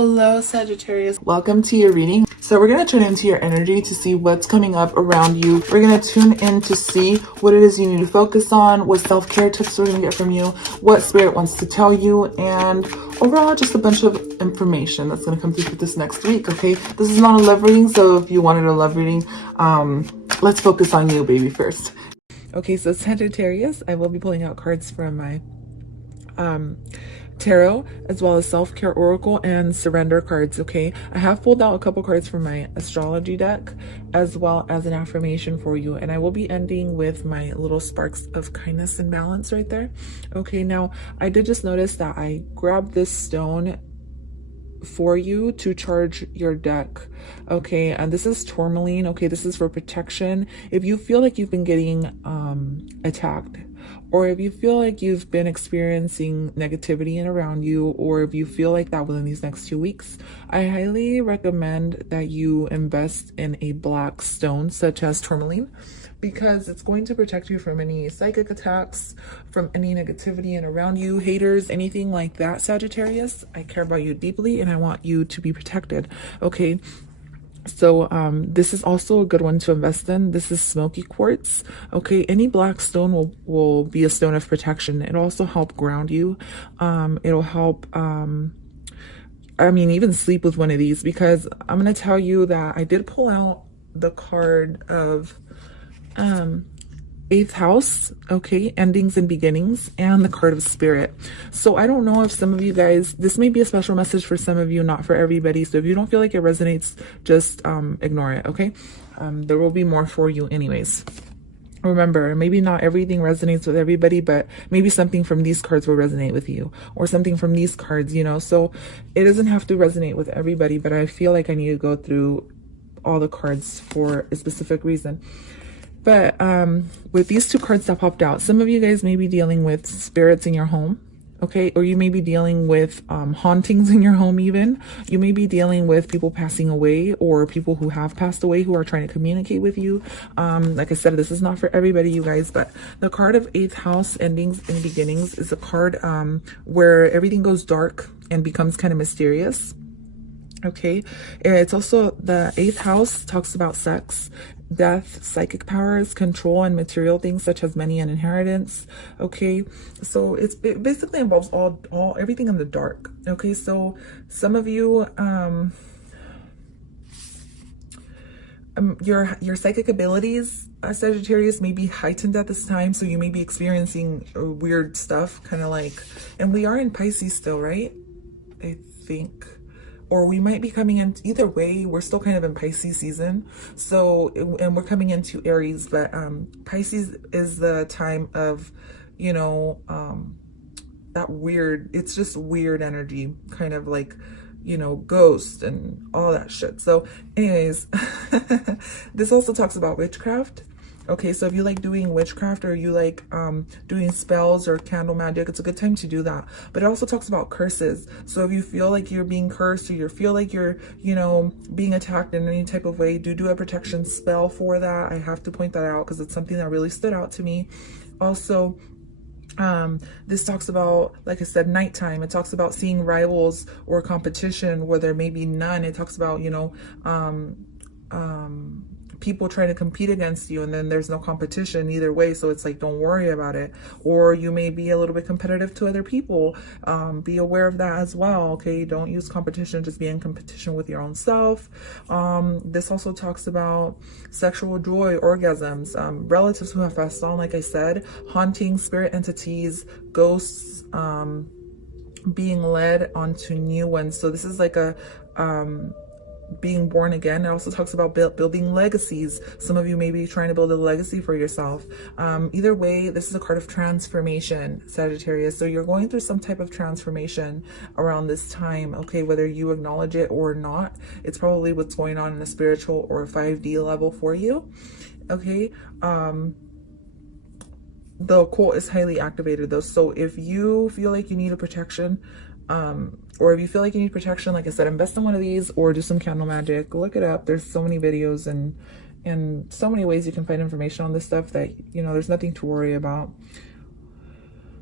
Hello Sagittarius. Welcome to your reading. So we're going to tune into your energy to see what's coming up around you. We're going to tune in to see what it is you need to focus on, what self-care tips we're going to get from you, what spirit wants to tell you, and overall just a bunch of information that's going to come through for this next week. Okay, this is not a love reading, so if you wanted a love reading, let's focus on you, baby, first. Okay, so Sagittarius, I will be pulling out cards from my tarot, as well as self-care oracle and surrender cards. Okay, I have pulled out a couple cards from my astrology deck, as well as an affirmation for you, and I will be ending with my little sparks of kindness and balance right there. Okay, now I did just notice that I grabbed this stone for you to charge your deck. Okay, and this is tourmaline. Okay, this is for protection. If you feel like you've been getting attacked, or if you feel like you've been experiencing negativity in around you, or if you feel like that within these next 2 weeks, I highly recommend that you invest in a black stone such as tourmaline, because it's going to protect you from any psychic attacks, from any negativity and around you, haters, anything like that. Sagittarius, I care about you deeply and I want you to be protected. Okay, so this is also a good one to invest in. This is smoky quartz. Okay, any black stone will be a stone of protection. It'll also help ground you. It'll help even sleep with one of these, because I'm going to tell you that I did pull out the card of 8th house, okay, endings and beginnings, and the card of spirit. So I don't know if some of you guys, this may be a special message for some of you, not for everybody. So if you don't feel like it resonates, just ignore it, okay? There will be more for you anyways. Remember, maybe not everything resonates with everybody, but maybe something from these cards will resonate with you, or something from these cards, you know? So it doesn't have to resonate with everybody, but I feel like I need to go through all the cards for a specific reason. But with these two cards that popped out, some of you guys may be dealing with spirits in your home, okay? Or you may be dealing with hauntings in your home even. You may be dealing with people passing away, or people who have passed away who are trying to communicate with you. Like I said, this is not for everybody, you guys, but the card of 8th house, endings and beginnings, is a card where everything goes dark and becomes kind of mysterious. Okay, it's also, the 8th house talks about sex, death, psychic powers, control, and material things such as money and inheritance. Okay, so it basically involves everything in the dark. Okay, so some of you, your psychic abilities, Sagittarius, may be heightened at this time, so you may be experiencing weird stuff, kind of like, and we are in Pisces still, right? I think. Or we might be coming in, either way, we're still kind of in Pisces season. So, and we're coming into Aries, but Pisces is the time of, you know, that weird, it's just weird energy, kind of like, you know, ghost and all that shit. So anyways, this also talks about witchcraft. Okay, so if you like doing witchcraft, or you like doing spells or candle magic, it's a good time to do that. But it also talks about curses. So if you feel like you're being cursed, or you feel like you're, you know, being attacked in any type of way, do a protection spell for that. I have to point that out because it's something that really stood out to me. Also, this talks about, like I said, nighttime. It talks about seeing rivals or competition where there may be none. It talks about, you know, people trying to compete against you, and then there's no competition either way, so it's like, don't worry about it. Or you may be a little bit competitive to other people. Be aware of that as well. Okay, don't use competition, just be in competition with your own self. This also talks about sexual joy, orgasms, relatives who have passed on, like I said, haunting, spirit entities, ghosts, being led onto new ones. So this is like a being born again. It also talks about building legacies. Some of you may be trying to build a legacy for yourself. Either way, this is a card of transformation, Sagittarius. So you're going through some type of transformation around this time, okay? Whether you acknowledge it or not, it's probably what's going on in the spiritual or 5D level for you, okay? The occult is highly activated though. So if you feel like you need a protection, or if you feel like you need protection, like I said, invest in one of these or do some candle magic. Look it up. There's so many videos and so many ways you can find information on this stuff that, you know, there's nothing to worry about.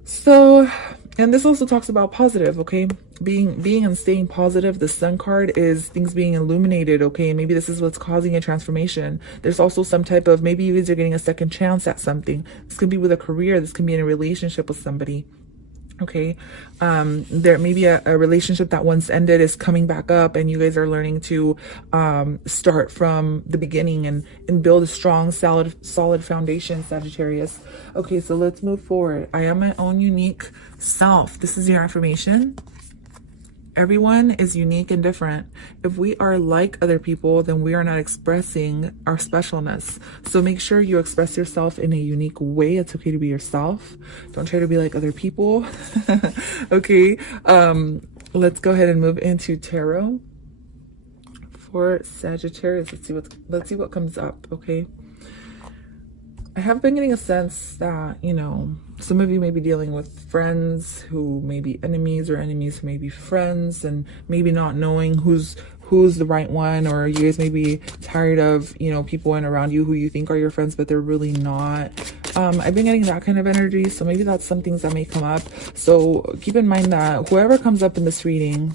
So And this also talks about positive, okay? Being and staying positive. The Sun card is things being illuminated, okay? Maybe this is what's causing a transformation. There's also some type of, maybe you guys are getting a second chance at something. This could be with a career. This can be in a relationship with somebody. Okay, there may be a relationship that once ended is coming back up, and you guys are learning to start from the beginning and build a strong, solid foundation, Sagittarius. Okay, so let's move forward. I am my own unique self. This is your affirmation. Everyone is unique and different. If we are like other people, then we are not expressing our specialness. So make sure you express yourself in a unique way. It's okay to be yourself. Don't try to be like other people. Okay. Let's go ahead and move into tarot for Sagittarius. Let's see what comes up. Okay. I have been getting a sense that, you know, some of you may be dealing with friends who may be enemies, or enemies who may be friends, and maybe not knowing who's the right one, or you guys may be tired of, you know, people in around you who you think are your friends, but they're really not. I've been getting that kind of energy, so maybe that's some things that may come up. So keep in mind that whoever comes up in this reading,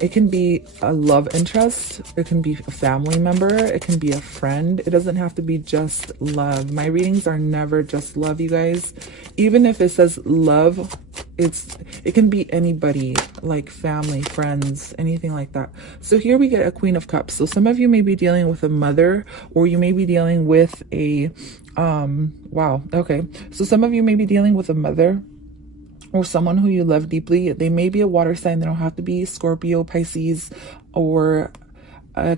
it can be a love interest, it can be a family member, it can be a friend. It doesn't have to be just love. My readings are never just love, you guys. Even if it says love, it can be anybody, like family, friends, anything like that. So here we get a Queen of Cups. So some of you may be dealing with a mother, or you may be dealing with a wow, okay. So some of you may be dealing with a mother, or someone who you love deeply. They may be a water sign. They don't have to be Scorpio, Pisces, or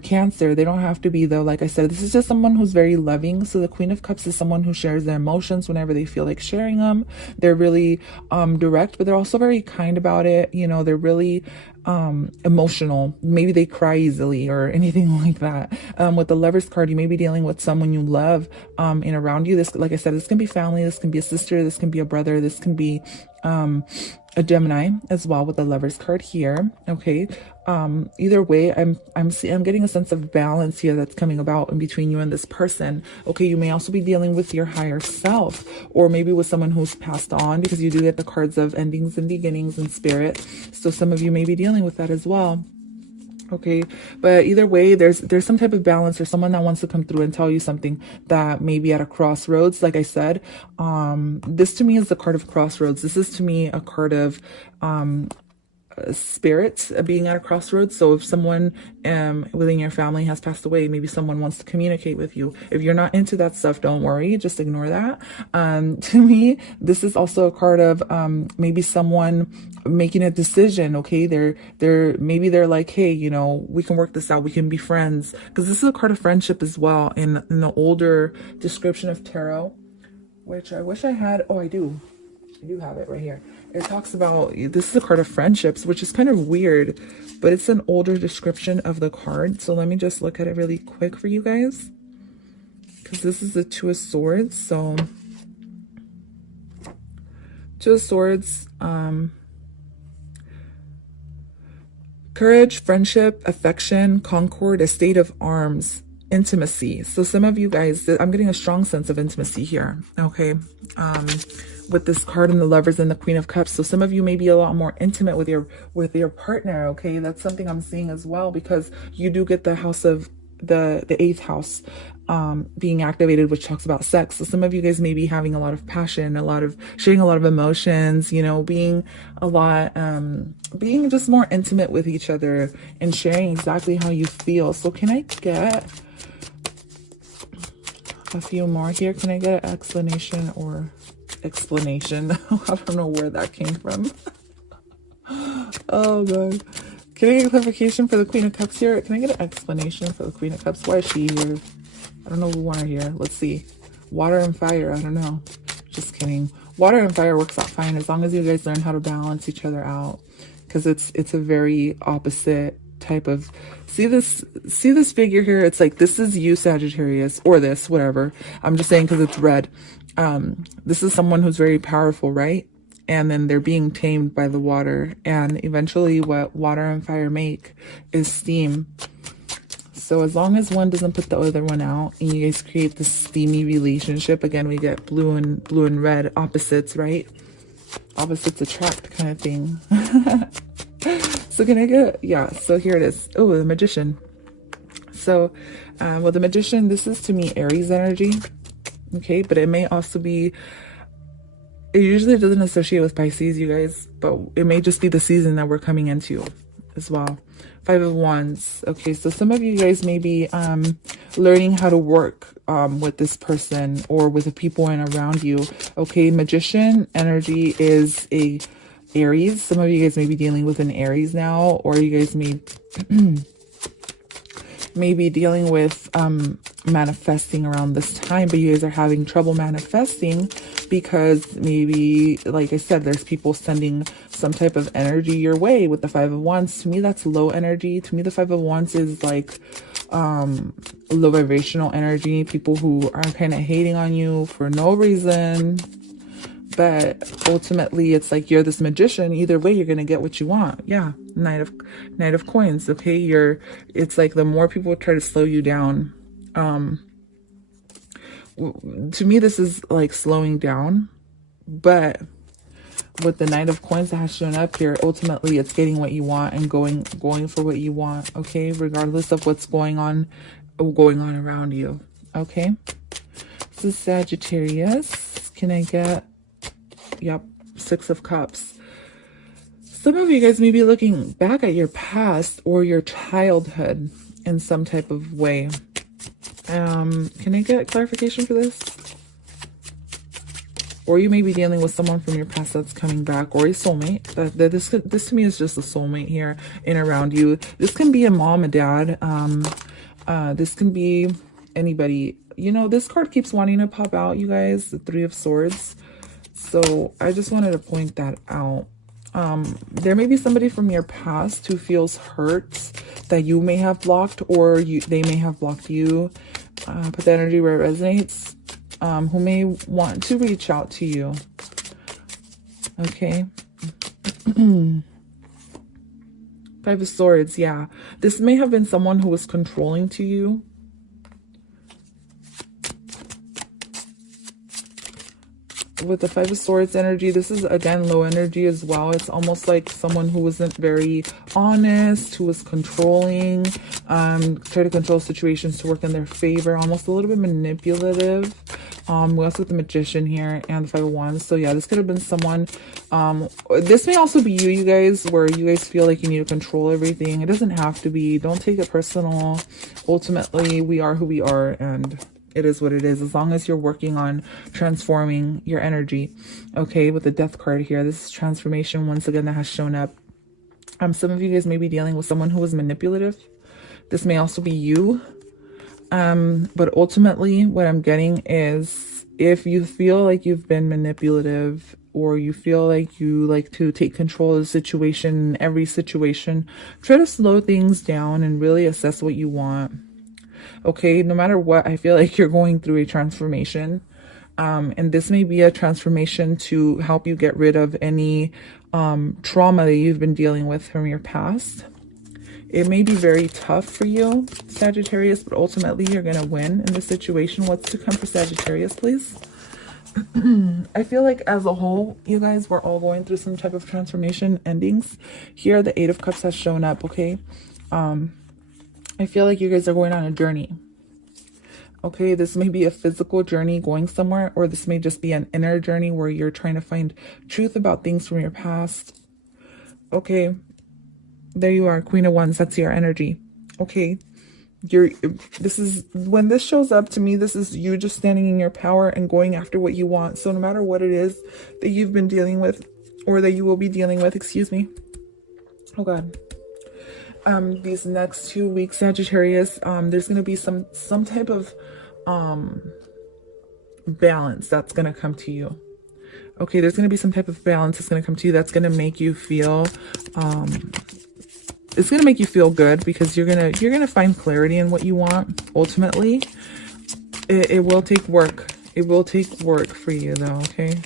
Cancer. They don't have to be, though. Like I said, this is just someone who's very loving. So the Queen of Cups is someone who shares their emotions whenever they feel like sharing them. They're really direct, but they're also very kind about it. You know, they're really emotional. Maybe they cry easily or anything like that. With the Lovers card, you may be dealing with someone you love and around you. This, like I said, this can be family, this can be a sister, this can be a brother, this can be a Gemini as well, with the Lovers card here. Okay. Either way, I'm getting a sense of balance here that's coming about in between you and this person. Okay, you may also be dealing with your higher self, or maybe with someone who's passed on, because you do get the cards of endings and beginnings in spirit. So some of you may be dealing with that as well. Okay, but either way, there's some type of balance, or someone that wants to come through and tell you something that may be at a crossroads. Like I said, this to me is the card of crossroads. This is to me a card of spirits being at a crossroads. So if someone within your family has passed away, maybe someone wants to communicate with you. If you're not into that stuff, don't worry, just ignore that. To me, this is also a card of maybe someone making a decision. Okay, maybe they're like, hey, you know, we can work this out, we can be friends, because this is a card of friendship as well in the older description of tarot, which I wish I had. Oh, I do have it right here. It talks about, this is a card of friendships, which is kind of weird, but it's an older description of the card. So let me just look at it really quick for you guys, because this is the Two of Swords. So Two of Swords, courage, friendship, affection, concord, a state of arms, intimacy. So some of you guys, I'm getting a strong sense of intimacy here. Okay. With this card and the Lovers and the Queen of Cups. So some of you may be a lot more intimate with your partner. Okay. That's something I'm seeing as well, because you do get the house of the 8th house being activated, which talks about sex. So some of you guys may be having a lot of passion, sharing a lot of emotions, you know, being just more intimate with each other and sharing exactly how you feel. So can I get a few more here? Can I get an explanation or explanation? I don't know where that came from. Oh god. Can I get clarification for the Queen of Cups here? Can I get an explanation for the Queen of Cups? Why is she here? I don't know who wanted here. Let's see. Water and fire. I don't know. Just kidding. Water and fire works out fine as long as you guys learn how to balance each other out, because it's a very opposite type of, see this figure here. It's like, this is you, Sagittarius, or this, whatever. I'm just saying because it's red. This is someone who's very powerful, right? And then they're being tamed by the water. And eventually what water and fire make is steam. So as long as one doesn't put the other one out and you guys create this steamy relationship, again, we get blue and red opposites, right? opposites attract kind of thing. So can I get, yeah, so here it is. Oh, the Magician. So, well, the Magician, this is to me Aries energy, okay? But it may also be, it usually doesn't associate with Pisces, you guys, but it may just be the season that we're coming into as well. Five of Wands. Okay, so some of you guys may be learning how to work with this person or with the people in around you. Okay, Magician energy is a Aries. Some of you guys may be dealing with an Aries now, or you guys may be dealing with manifesting around this time, but you guys are having trouble manifesting because maybe, like I said, there's people sending some type of energy your way with the Five of Wands. To me, that's low energy. To me, the Five of Wands is like low vibrational energy, people who are kind of hating on you for no reason. But ultimately, it's like you're this magician. Either way, you're gonna get what you want. Yeah, Knight of Coins. Okay, it's like the more people try to slow you down. To me, this is like slowing down. But with the Knight of Coins that has shown up here, ultimately, it's getting what you want and going for what you want. Okay, regardless of what's going on around you. Okay, this is Sagittarius. Can I get? Yep, Six of Cups. Some of you guys may be looking back at your past or your childhood in some type of way. Can I get clarification for this? Or you may be dealing with someone from your past that's coming back, or a soulmate. This to me is just a soulmate here in around you. This can be a mom, a dad. This can be anybody. You know, this card keeps wanting to pop out, you guys. The Three of Swords. So I just wanted to point that out. There may be somebody from your past who feels hurt that you may have blocked, or they may have blocked you. Put the energy where it resonates. Who may want to reach out to you. Okay. Five of Swords, yeah. This may have been someone who was controlling to you. With the Five of Swords energy, this is again low energy as well. It's almost like someone who wasn't very honest, who was controlling, try to control situations to work in their favor, almost a little bit manipulative. We also have the Magician here and the Five of Wands. So yeah, this could have been someone. This may also be you guys, where you guys feel like you need to control everything. It doesn't have to be. Don't take it personal. Ultimately, we are who we are, and it is what it is, as long as you're working on transforming your energy. Okay, with the Death card here, this is transformation once again that has shown up. Some of you guys may be dealing with someone who was manipulative. This may also be you. But ultimately what I'm getting is, if you feel like you've been manipulative, or you feel like you like to take control of the situation, every situation, try to slow things down and really assess what you want. Okay, no matter what, I feel like you're going through a transformation. And this may be a transformation to help you get rid of any trauma that you've been dealing with from your past. It may be very tough for you, Sagittarius, but ultimately you're going to win in this situation. What's to come for Sagittarius, please? I feel like as a whole, you guys, we're all going through some type of transformation endings. Here, the Eight of Cups has shown up, okay? I feel like you guys are going on a journey. Okay, this may be a physical journey going somewhere, or this may just be an inner journey where you're trying to find truth about things from your past. Okay, there you are, Queen of Wands. That's your energy. Okay, this is, when this shows up to me, this is you just standing in your power and going after what you want. So no matter what it is that you've been dealing with, or that you will be dealing with, excuse me. Oh God. These next 2 weeks, Sagittarius, there's going to be some type of balance that's going to come to you. Okay, there's going to be some type of balance that's going to come to you that's going to make you feel it's going to make you feel good, because you're going to find clarity in what you want. Ultimately, it will take work. It will take work for you though, okay,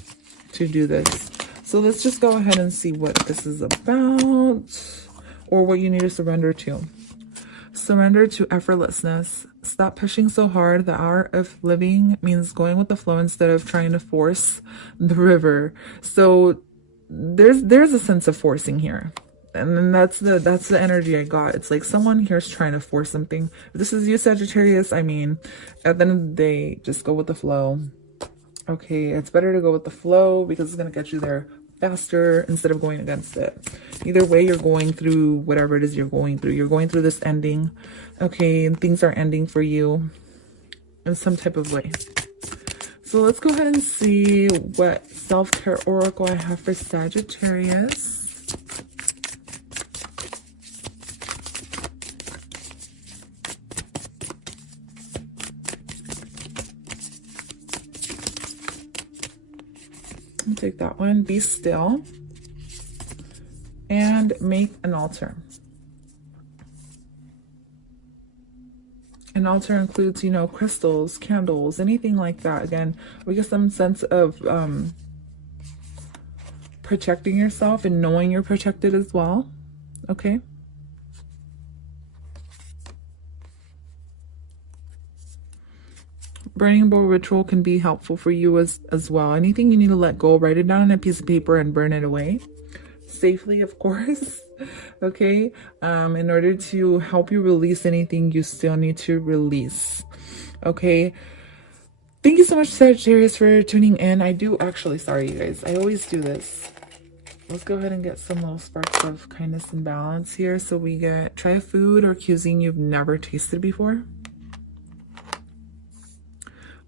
to do this. So let's just go ahead and see what this is about, or what you need to surrender to. Surrender to effortlessness. Stop pushing so hard. The art of living means going with the flow instead of trying to force the river. So there's a sense of forcing here. And then that's the energy I got. It's like someone here's trying to force something. If this is you, Sagittarius, I mean, at the end of the day, just go with the flow. Okay, it's better to go with the flow because it's going to get you there faster instead of going against it. Either way, you're going through whatever it is you're going through. You're going through this ending. Okay, and things are ending for you in some type of way. So let's go ahead and see what self-care oracle I have for Sagittarius. I'll take that one. Be still and make an altar. An altar includes, you know, crystals, candles, anything like that. Again, we get some sense of protecting yourself and knowing you're protected as well. Okay. Burning bowl ritual can be helpful for you as well. Anything you need to let go, write it down on a piece of paper and burn it away. Safely, of course. Okay. In order to help you release anything you still need to release. Okay. Thank you so much, Sagittarius, for tuning in. I do actually, sorry you guys, I always do this. Let's go ahead and get some little sparks of kindness and balance here. So we get, try a food or cuisine you've never tasted before.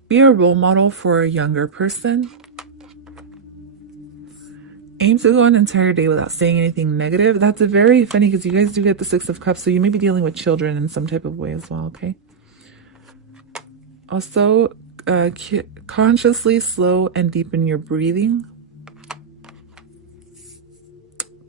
Be a role model for a younger person. Aim to go an entire day without saying anything negative. That's a very funny because you guys do get the Six of Cups, so you may be dealing with children in some type of way as well, okay? Also, consciously slow and deepen your breathing.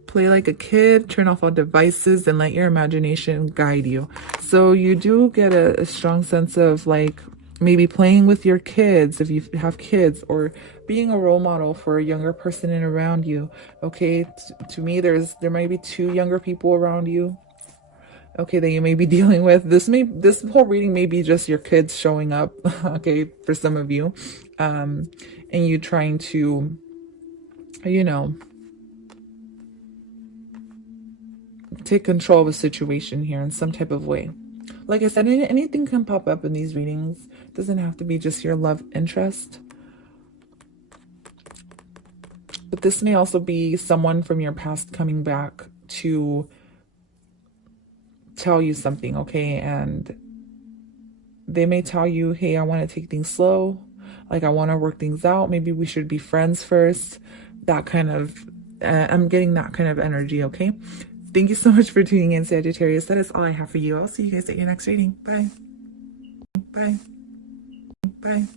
Play like a kid, turn off all devices, and let your imagination guide you. So you do get a strong sense of like maybe playing with your kids if you have kids, or being a role model for a younger person and around you. Okay, to me, there might be two younger people around you, okay, that you may be dealing with. This whole reading may be just your kids showing up, okay, for some of you, and you trying to, you know, take control of a situation here in some type of way. Like I said, anything can pop up in these readings. It doesn't have to be just your love interest. But this may also be someone from your past coming back to tell you something, okay? And they may tell you, hey, I want to take things slow. Like, I want to work things out. Maybe we should be friends first. That kind of, I'm getting that kind of energy, okay? Thank you so much for tuning in, Sagittarius. That is all I have for you. I'll see you guys at your next reading. Bye. Bye. Bye.